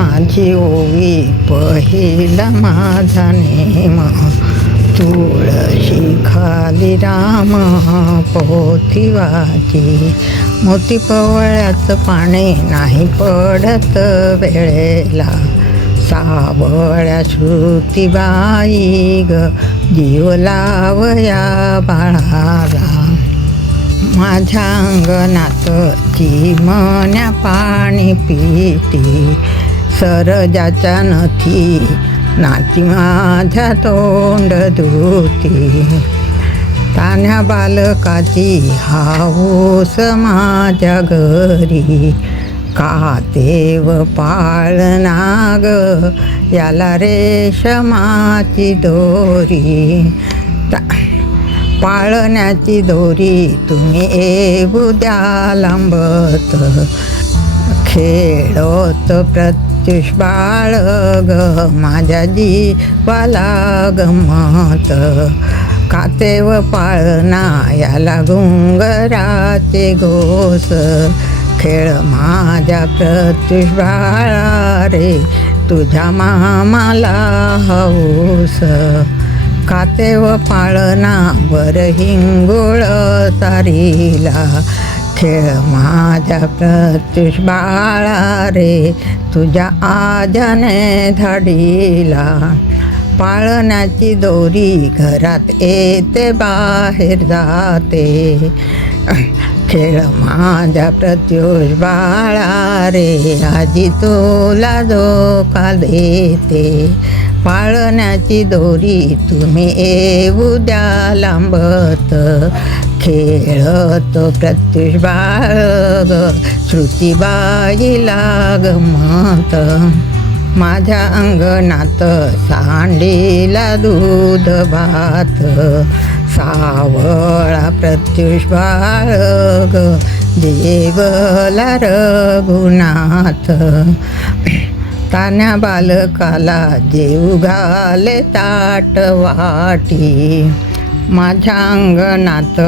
माझी ओवी पहिला माझा नेम, तुळशी खाली राम पोथी वाची. मोती पवळ्याचं पाणी नाही पडत वेळेला, सावळ्या श्रुतीबाई ग जीव लावया बाळाला. माझ्या अंगणात चिमण्या पाणी पिती, सरजाच्या नथी नाती माझ्या तोंड धुती. तान्ह्या बालकाची हाऊस माझ्या घरी, कातेव पाळणा ग याला रेशमाची दोरी. पाळण्याची दोरी तुम्ही येऊ द्या लांबत, खेळत प्रत्युष बाळ ग माझ्या जीवाला गमत. कातेव पाळणा याला घुंगराचे घोस, खेळ माझ्या प्रत्युष बाळा रे तुझ्या मामाला हौस. कातेव पाळणा वर हिंगोळ तारीला, खेळ माझ्या प्रत्युष बाळा रे तुझ्या आजाने धाडीला. पाळण्याची दोरी घरात येते बाहेर जाते, खेळ माझ्या प्रत्युष बाळा रे आजी तुला धोका देते. पाळण्याची दोरी तुम्ही येऊ द्या लांबत, खेळत प्रत्युष बाळ ग श्रुतीबाईला गमत. माझ्या अंगणात सांडीला दूध भात, सावळा प्रत्युष बाळ ग देवला रघुनाथ. तान्ह्या बालकाला जेऊ घाले ताट वाटी, माझ्या अंगणात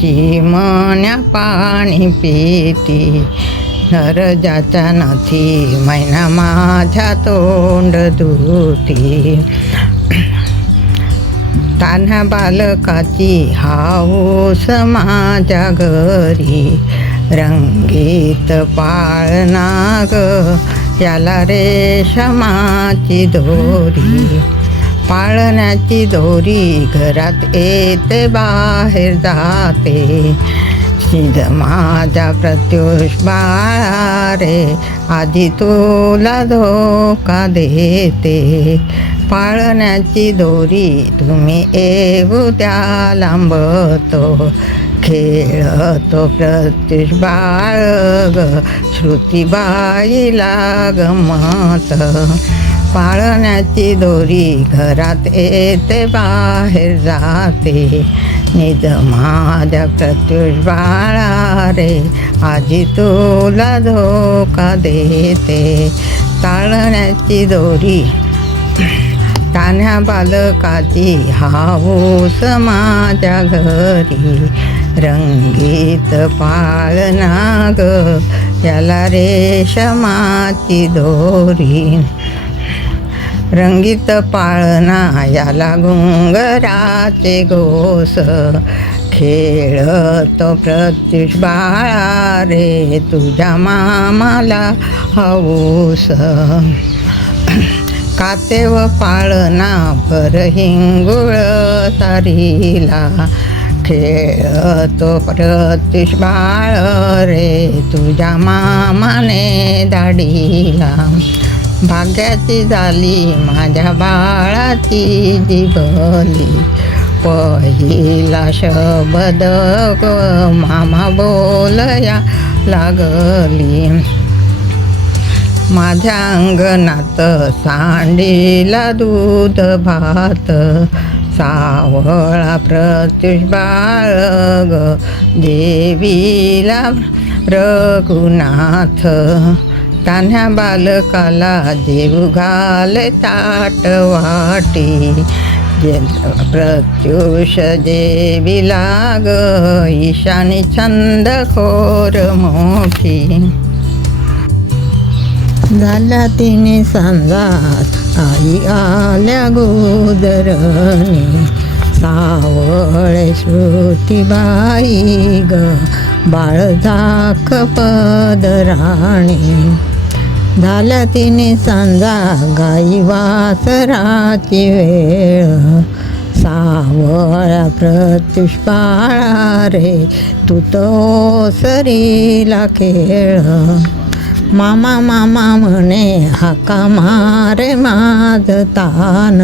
चिमण्या पाणी पिती. सरजाच्या नथी मैना माझ्या तोंड धुती. तान्ह्या बालकाची हाऊस माझ्या घरी, रंगीत पाळणा ग याला रेशमाची दोरी. पाळण्याची दोरी घरात येते बाहेर जाते, शिद माझ्या प्रत्युष बाळा रे आधी तुला धोका देते. पाळण्याची दोरी तुम्ही येऊ द्या लांबतो, खेळतो प्रत्युष बाळ ग श्रुतीबाईला गमत. पाळण्याची दोरी घरात येते बाहेर जाते, निज माझ्या प्रत्युष बाळा रे आजी तुला धोका देते. पाळण्याची दोरी तान्ह्या बालकाची हाऊस माझ्या घरी, रंगीत पाळणा ग याला रेशमाची दोरी. रंगीत पाळणा याला घुंगराचे घोस, खेळतो प्रत्युष बाळा रे तुझ्या मामाला हौस. कातेव पाळणा भर हिंगुळ तारीला, खेळतो प्रत्युष बाळ रे तुझ्या मामाने दाढीला. भाग्याची झाली माझ्या बाळाची जिभली, पहिला शब्द ग मामा बोलया लागली. माझ्या अंगणात सांडीला दूध भात, सावळा प्रत्युष बाळ ग देवीला रघुनाथ. तान्ह्या बालकाला जेऊ घाले ताट वाटी, प्रत्युष देवीला ग ईशानी छंद खोर मोठी. झाल्या तिने सांजा आई आल्या गोदरणी, सावळे श्रुतीबाई ग बाळ झाक पदराणी. झाल्या तिने सांजा गाई वासराची वेळ, सावळ्या प्रत्युष्पाळा रे तू तो सरीला खेळ. मामा मामा म्हणे हाका मारे माझ तान,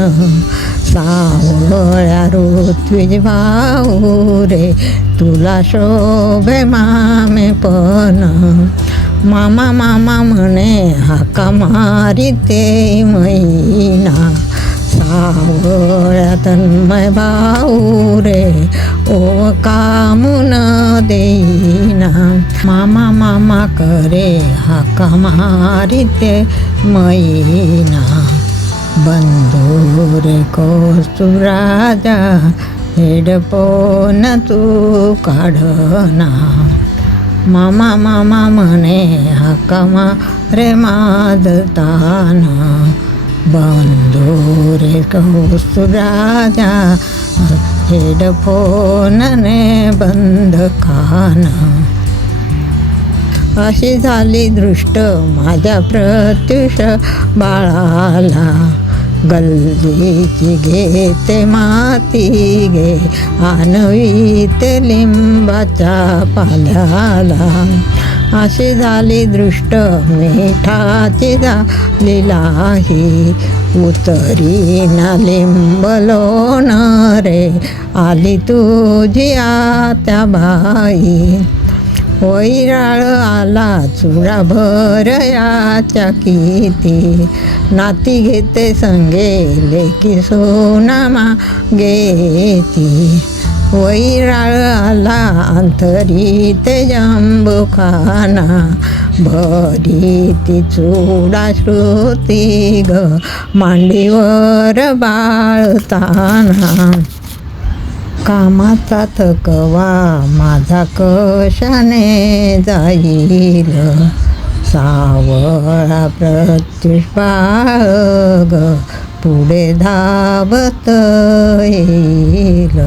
सावळ्या ऋत्विज भाऊ रे तुला शोभे मामे पण. मामा मामा म्हणे हाका मारी ते मैना, सावळ्या तन्मय भाऊ रे ओ कामून देईना. मामा मामा करे हाका मारी ते मैना, बंधू रे कौस्तुभराजा हेडफोन तू काढना. मामा मामा म्हणे हाका मारे माझ तान, बंधू रे कौस्तुभराजा हेडफोन ने बंद कान. अशी झाली दृष्ट माझ्या प्रत्युष बाळाला, गल्लीची घेते माती गे आणवीते लिंबाच्या पाल्याला. अशी झाली दृष्ट मिठाची झाली लाही, उतरी ना लिंबलोण रे आली तुझी आत्या बाई. वैराळ आला चुरा भर याच्या किती, नाती घेते संगे लेकी सोनामा घेती. वैराळ आला अंतरी ते जंबुखाना, भरी ती चुडा श्रुती ग मांडीवर बाळताना. कामाचा थकवा माझा कशाने जाईल, सावळा प्रत्युष्पाळ ग पुढे धावत येईल.